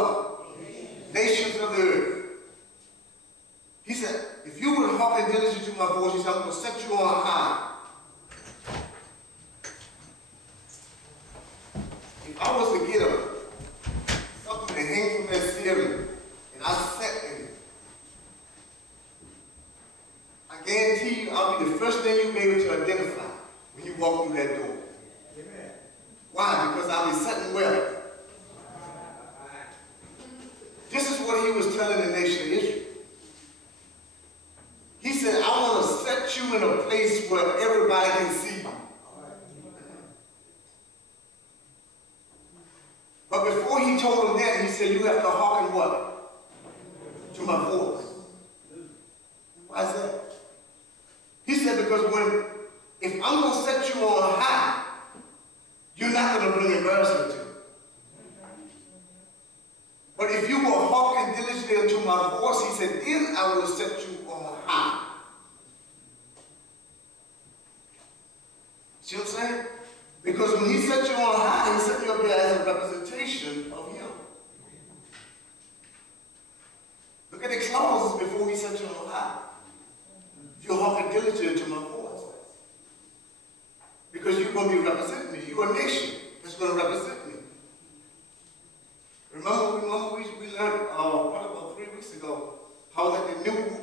what? Nations of the earth. He said, if you would hearken diligently to my voice, he said, I'm going to set you on high. If I was to get something to hang from that ceiling, and I sat in it, I guarantee you I'll be the first thing you'll be able to identify when you walk through that door. Amen. Why? Because I'll be sitting well. This is what he was telling the nation of Israel. He said, I want to set you in a place where everybody can see you. But before he told them that, he said, you have to hearken what? To my voice. Why is that? He said, because if I'm going to set you on high, you're not going to bring embarrassment to me. But if you will hearken diligently unto my voice, he said, then I will set you on high. See what I'm saying? Because when he set you on high, he set you up there as a representation of him. Look at the clauses before he set you on high. You're hearken diligently to my voice. Because you're going to be representing me. You're a nation that's going to represent me. Remember we learned probably about 3 weeks ago how that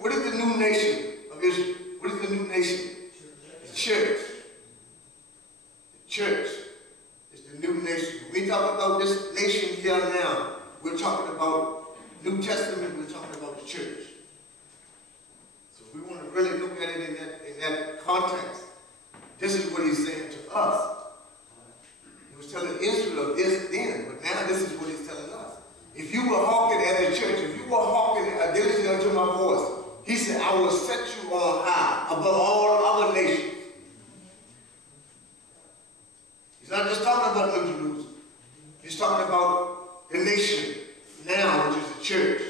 what is the new nation of Israel? What is the new nation? The church. The church is the new nation. When we talk about this nation here now, we're talking about New Testament, we're talking about the church. So if we want to really look at it in that context, this is what he's saying to us. He was telling Israel this then, but now this is what he's telling us. If you will hearken as a church, if you will hearken diligently unto my voice, he said, I will set you on high above all other nations. He's not just talking about New Jerusalem. He's talking about the nation now, which is the church.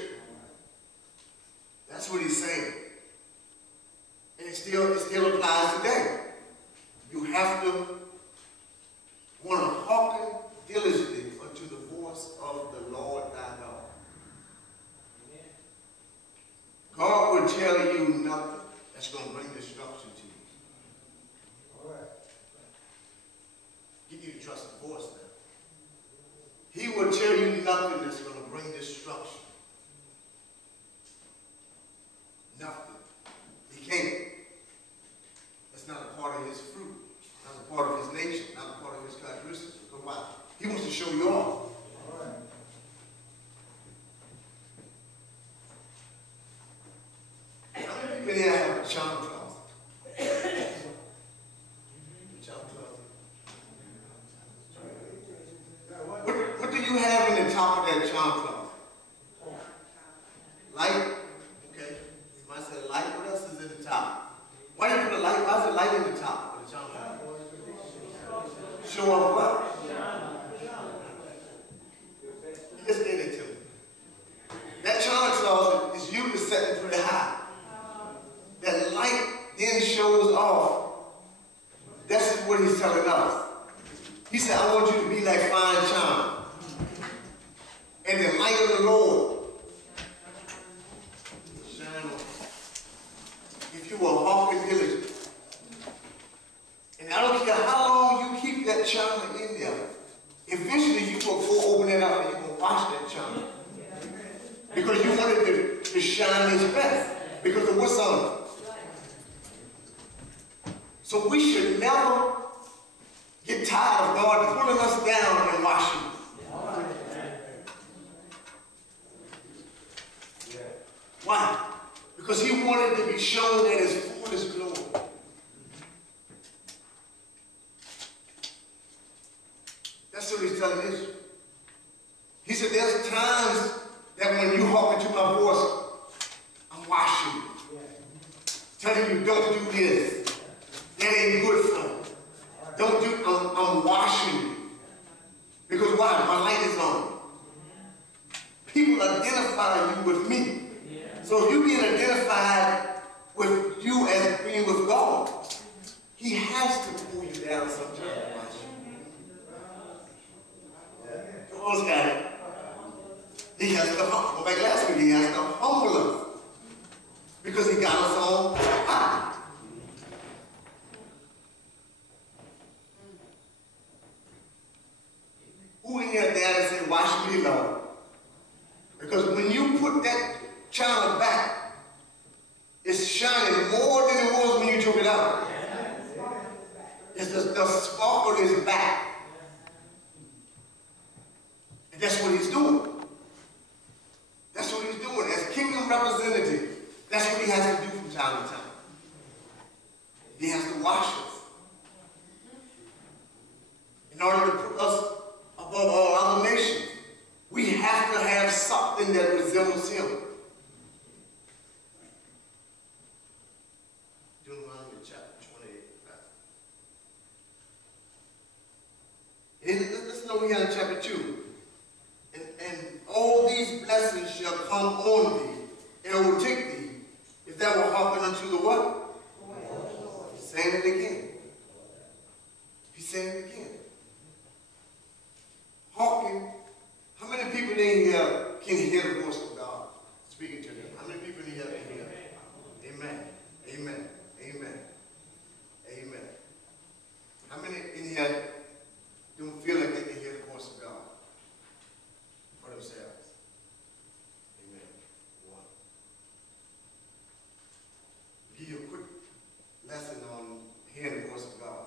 That's what he's saying. And it still applies today. You have to want to hearken diligently unto the voice of the Lord thy God. God will tell you nothing that's going to bring destruction to you. All right. You need to trust the voice now. He will tell you nothing that's going to bring destruction. Nothing. He can't. That's not a part of his fruit. Not a part of his nature. Not a part of his characteristics. Because why? He wants to show you off. All right. How many people here have a charm closet? Charm closet. What do you have in the top of that charm closet? Light? Okay. Somebody said light. What else is in the top? Why do you put a light? Why is the light in the top of the charm closet? Show off what? You just gave it to me. That charm closet is usually setting pretty high. That light then shows off. That's what he's telling us. He said, I want you to be like fine charm. And the light of the Lord shine on. If you will hearken diligently. And I don't care how long you keep that charm in there, eventually you will go open it up and you will wash that charm. Because you want it to shine its best. Because of what's on it. So we should never get tired of God pulling us down and washing us. Why? Because he wanted to be shown at his fullest glory. That's what he's telling Israel. He said, there's times that when you hearken to my voice, I'm washing you. Telling you, don't do this. That ain't good for you. Don't do, I'm washing you. Because why? My light is on. People identify you with me. So if you're being identified with you as being with God, he has to pull you down sometimes. Who else got it? He has to humble. Go back last week. He has to humble us because he got us on high. Who in here, Dad, and say, "Wash me, Lord"? Because when you put that child back, it's shining more than it was when you took it out. It's the sparkle is back. And that's what he's doing. That's what he's doing. As kingdom representative, that's what he has to do from time to time. He has to wash us. In order to put us above all other nations, we have to have something that resembles him. Deuteronomy chapter 28. Let's know here in chapter 2. And all these blessings shall come on thee and overtake thee, if thou wilt hearken unto the what? He's saying it again. He's saying it again. Hearken. How many people in here can hear the voice of God speaking to them? How many people in here can hear? Amen. Amen. Amen. Amen. How many in here don't feel like they can hear the voice of God for themselves? Amen. One. I'll give you a quick lesson on hearing the voice of God.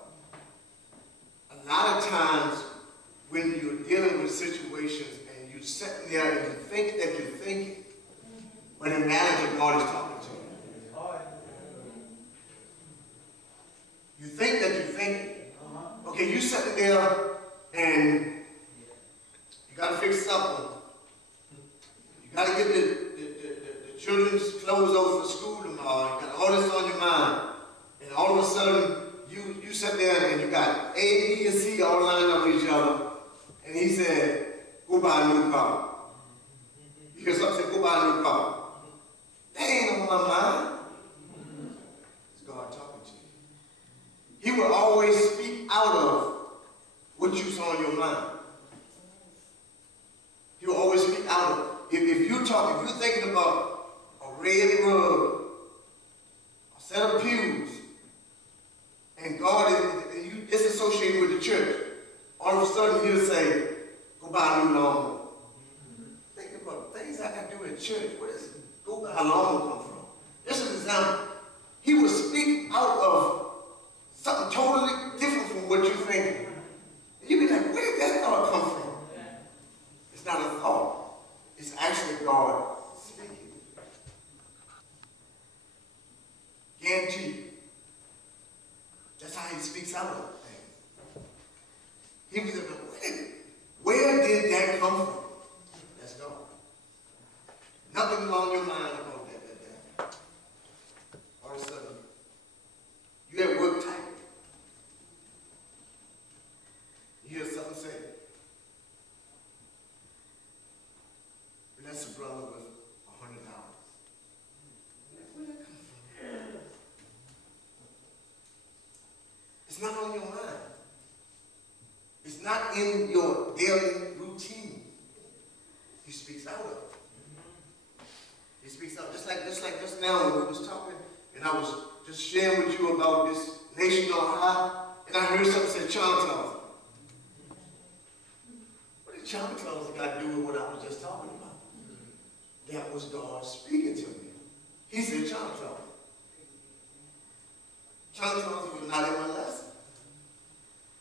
A lot of times when you're dealing with situations and you're sitting there and you think that you're thinking, but in reality God is talking to you. You think that you're thinking. Okay, you sitting there and you got to fix something. You got to get the children's clothes over for school tomorrow. You got all this on your mind. And all of a sudden, you sit there and you got A, B, and C all lined up with each other. And he said, "Go buy a new car." You hear something say, "Go buy a new car." That ain't on my mind. It's God talking to you. He will always speak out of what you's on your mind. He will always speak out of. If you're thinking about a red rug, a set of pews, and God is disassociated with the church, all of a sudden he'll say, "Go buy a new lawnmower." Think about things I can do in church. Where does "go buy a lawnmower" come from? This is an example. He will speak out of something totally different from what you're thinking. And you be like, where did that thought come from? It's not a thought. It's actually God speaking. Guarantee you. That's how he speaks out of things. He was like, where did that come from? That's God. Nothing on your mind about that. All of a sudden, you at work tight. You hear something say, "Bless a brother with $100. Where did that come from? It's not on your mind. It's not in your daily routine. He speaks out of it. He speaks out. Just like just now when we was talking, and I was just sharing with you about this nation on high, and I heard something say Santa Claus. What did Santa Claus got to do with what I was just talking about? That was God speaking to me. He said Santa Claus. Santa Claus was not in my lesson.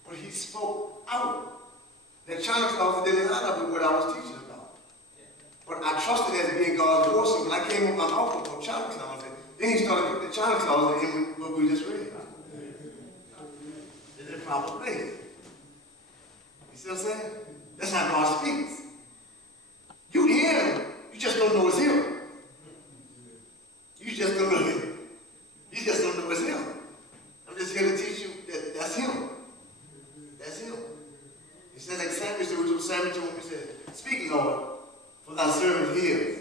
But he spoke out. That Santa Claus didn't line up with what I was teaching about. But I trusted it as being God's voice. So when I came with my mouth about Santa Claus, then he started putting the Santa Claus in what we just read. In the proper place. You see what I'm saying? That's how God speaks. You hear him, you just don't know it's him. You just don't know him. You just don't know it's him. I'm just here to teach you that that's him. That's him. He said, like Samuel said, Samuel told him, he said, "Speak, Lord, for thy servant hears."